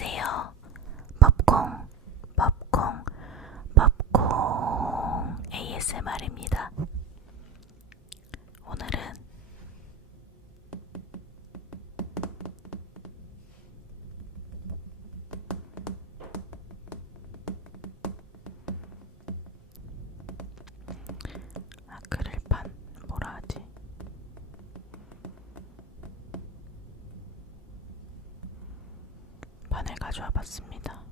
안녕하세요. 법콩, 법콩, 법콩 ASMR입니다. 오늘은 아크릴판 뭐라 하지? 판을 가져와 봤습니다.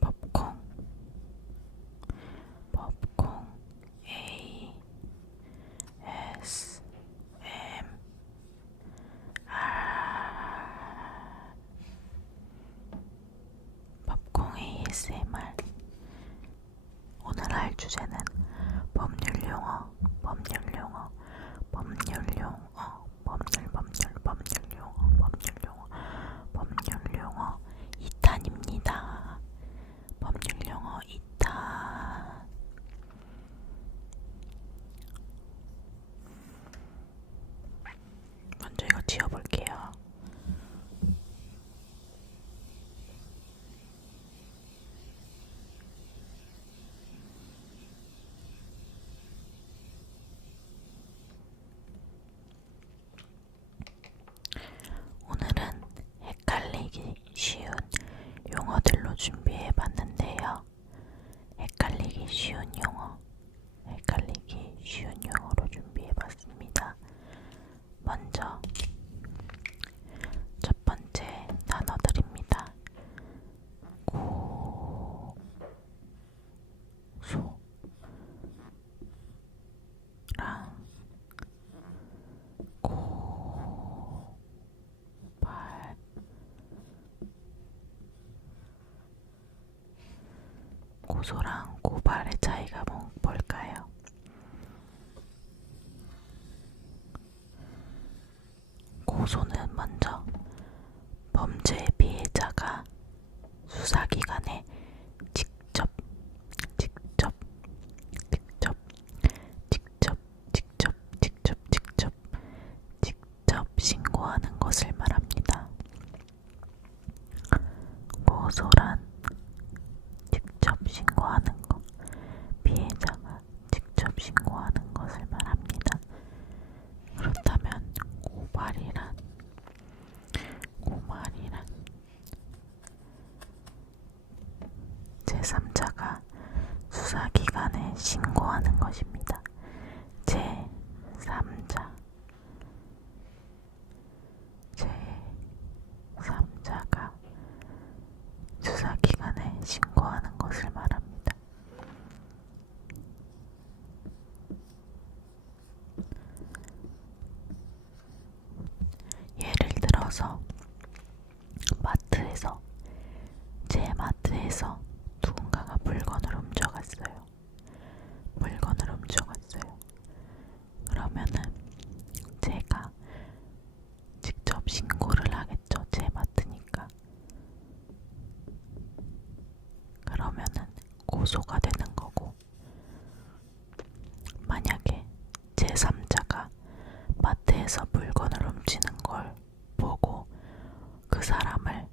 법콩, 법콩 ASMR. 법콩 ASMR. 오늘 할 주제는 법률용어, 법률용어, 법률용어, 법률용어, 법률용어 2탄입니다. 법률용어 2탄. 먼저 이거 지워볼게요. 오늘은 헷갈리기 쉬운 용어들로 준비해봤는데요. 헷갈리기 쉬운 용어로 준비해봤습니다. 먼저 첫 번째 단어들입니다. 고소랑 고발, 고소랑 고발의 차이가 뭘까요? 고소는 먼저 범죄의 피해자가 수사기관에 직접 신고하는 것을 말합니다. 고소란 직접 신고하는 것, 피해자가 직접 신고하는 것을 말합니다. 그렇다면 고발이란 제3자가 수사기관에 신고하는 것입니다. 제3자가 수사기관에 신고하는 것을 말합니다. 예를 들어서 제 마트에서 누군가가 물건을 훔쳐갔어요. 그러면은 제가 직접 신고를 하겠죠. 제 마트니까. 그러면은 고소가 되는 거고, 만약에 제3자가 마트에서 물건을 훔치는 걸 보고 그 사람을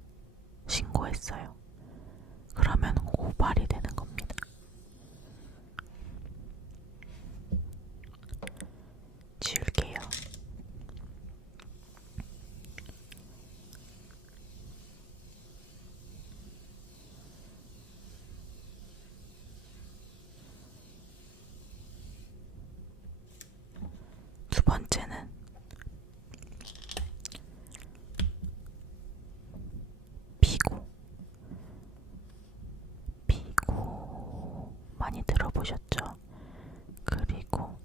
신고했어요. 그러면 고발이 되는 겁니다. 지울게요. 두 번째는 비고 많이 들어보셨죠? 그리고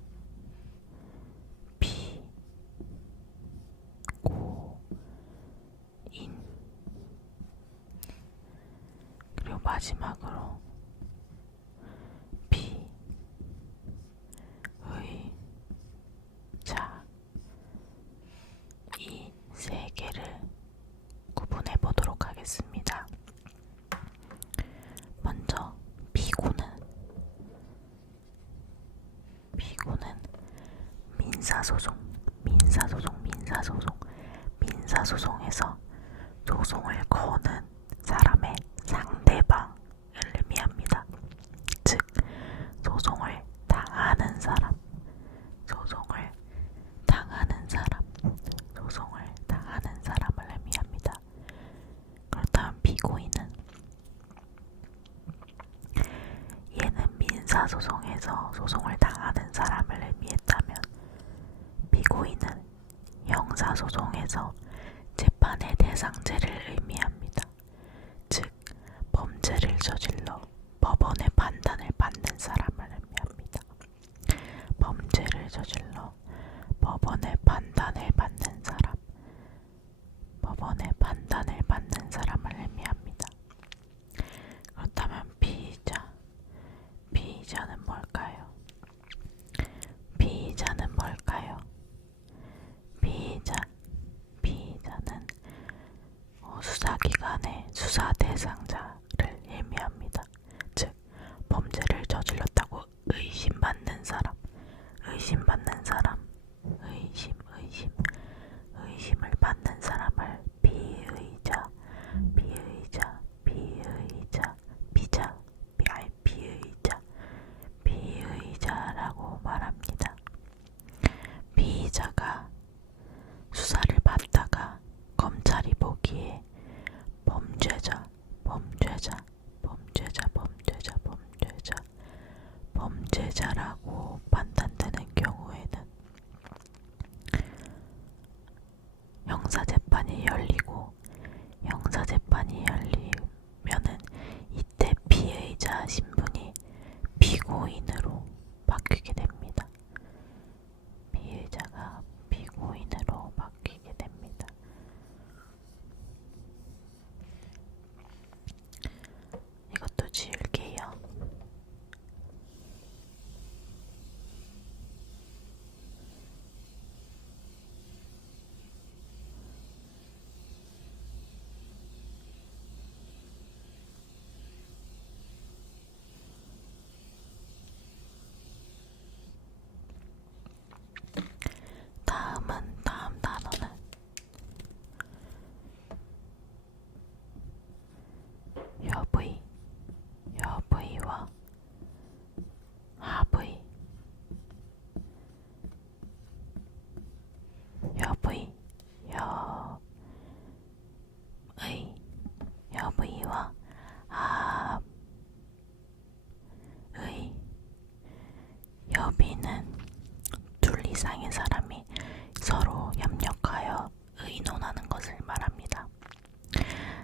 비고인, 그리고 마지막으로 비의자, 이 세 개를 구분해 보도록 하겠습니다. 먼저 비고는 피고는 민사소송, 민사소송, 민사소송, 민사소송에서 소송을 거는 사람의 상대방을 의미합니다. 즉, 소송을 당하는 사람, 소송을 당하는 사람, 소송을 당하는 사람을 의미합니다. 그렇다면 피고인은, 얘는 민사소송에서 소송을 당하는 사람을 의미했다면 피고인은 형사소송에서 재판의 대상자를 의미합니다. 즉, 범죄를 저질러 법원의 판단을 받는 사람을 의미합니다. 범죄를 저질러 법원의 판단을 받는 사람, 법원의 판단을 받는 사람을 의미합니다. 그렇다면 피의자, 피의자는 뭘까요? 피의자는 뭘까요? 피의자는 수사기관의 수사 대상자를 의미합니다. 즉, 범죄를 저질렀다고 의심받는 사람, 의심받는 사람, 의심을 받는 사람을 피의자, 피의자라고 말합니다. 피의자가 수사를 받다가 검찰이 보기에 범죄자라고 판단되는 경우에는 형사재판이 열리면은 이때 피해자 신분이 피고인으로 바뀌게 됩니다. 피해자가 피고인으로 바뀌게 됩니다. 이것도 지울게요. 다음 단어는 여부와 하부의, 여부와 합의. 협의는 둘 이상의 사람이 서로 협력하여 의논하는 것을 말합니다.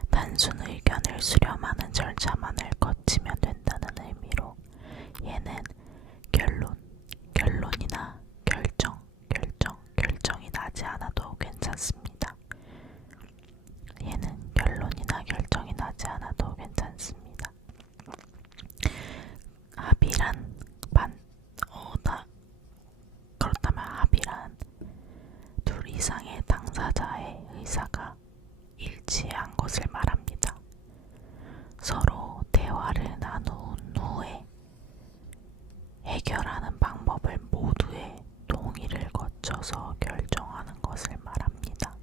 단순 의견을 수렴하는 절차만을 거치면 된다는 의미로 얘는 결론이나 결정이 나지 않아도 괜찮습니다. 얘는 결론이나 결정이 나지 않아도 괜찮습니다. 그렇다면 합의란 둘 이상의 당사자의 의사가 일치한 것을 말합니다. 서로 대화를 나눈 후에 해결하는 방법을 모두의 동의를 거쳐서 결정하는 것을 말합니다.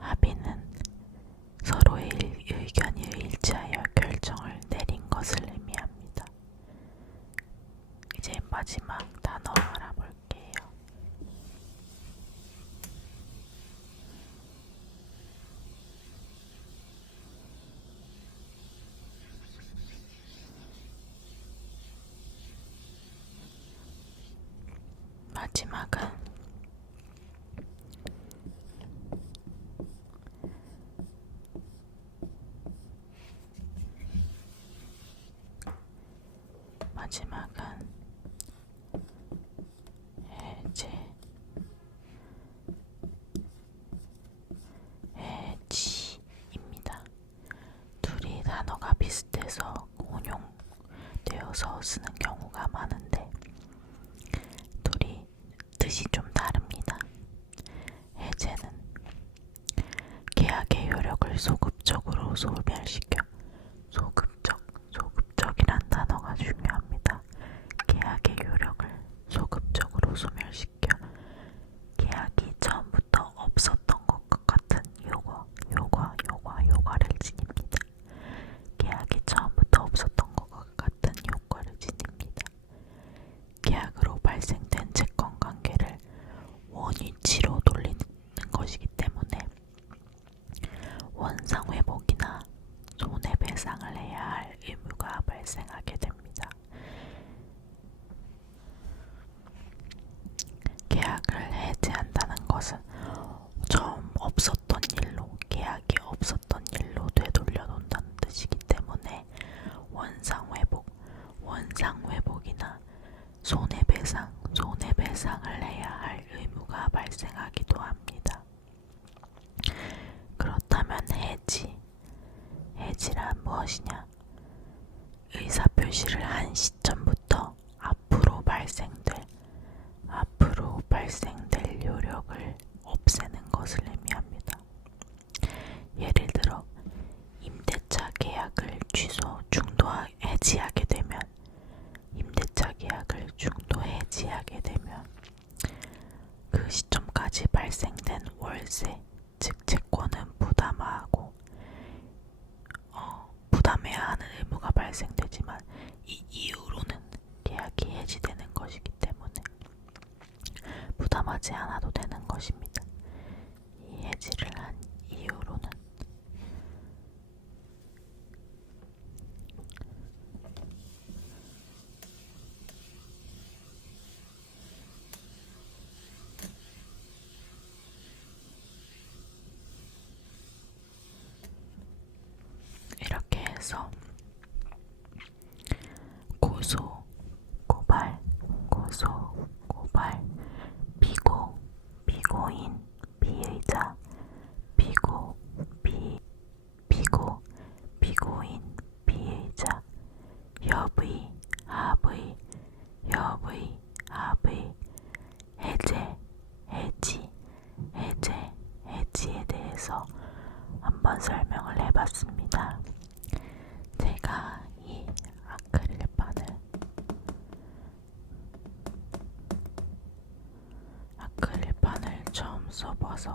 합의는 서로의 의견이 일치하여 결정을 내린 것을 의미합니다. 이제 마지막 단어 알아볼게요. 마지막은 해지입니다. 둘이 단어가 비슷해서 혼용되어서 쓰는 경우가 많은데 둘이 뜻이 좀 다릅니다. 해제는 계약의 효력을 소급적으로 소멸시켜. 소급적이란 단어가 중요합니다. 발생하게 됩니다. 계약을 해지한다는 것은 처음 없었던 일로, 계약이 없었던 일로 되돌려놓는다는 뜻이기 때문에 원상회복이나 손해배상을 해야 할 의무가 발생하기도 합니다. 그렇다면 해지란 무엇이냐? 의사표시를 한 시점부터 앞으로 발생될 요력을 없애는 것을 의미합니다. 예를 들어 임대차 계약을 해지하게 되면 그 시점까지 발생된 월세, 즉 채권은 부담해야 하는 의무가 발생되지만 이 이후로는 계약이 해지되는 것이기 때문에 부담하지 않아도 되는 것입니다. 이 해지를 한 이후로는 이렇게 해서 고소, 고발, 피고인, 피의자, 피고인, 피의자, 협의, 합의, 해지에 대해서 한번 설명을 해봤습니다. 제가 이 아크릴판을 처음 써봐서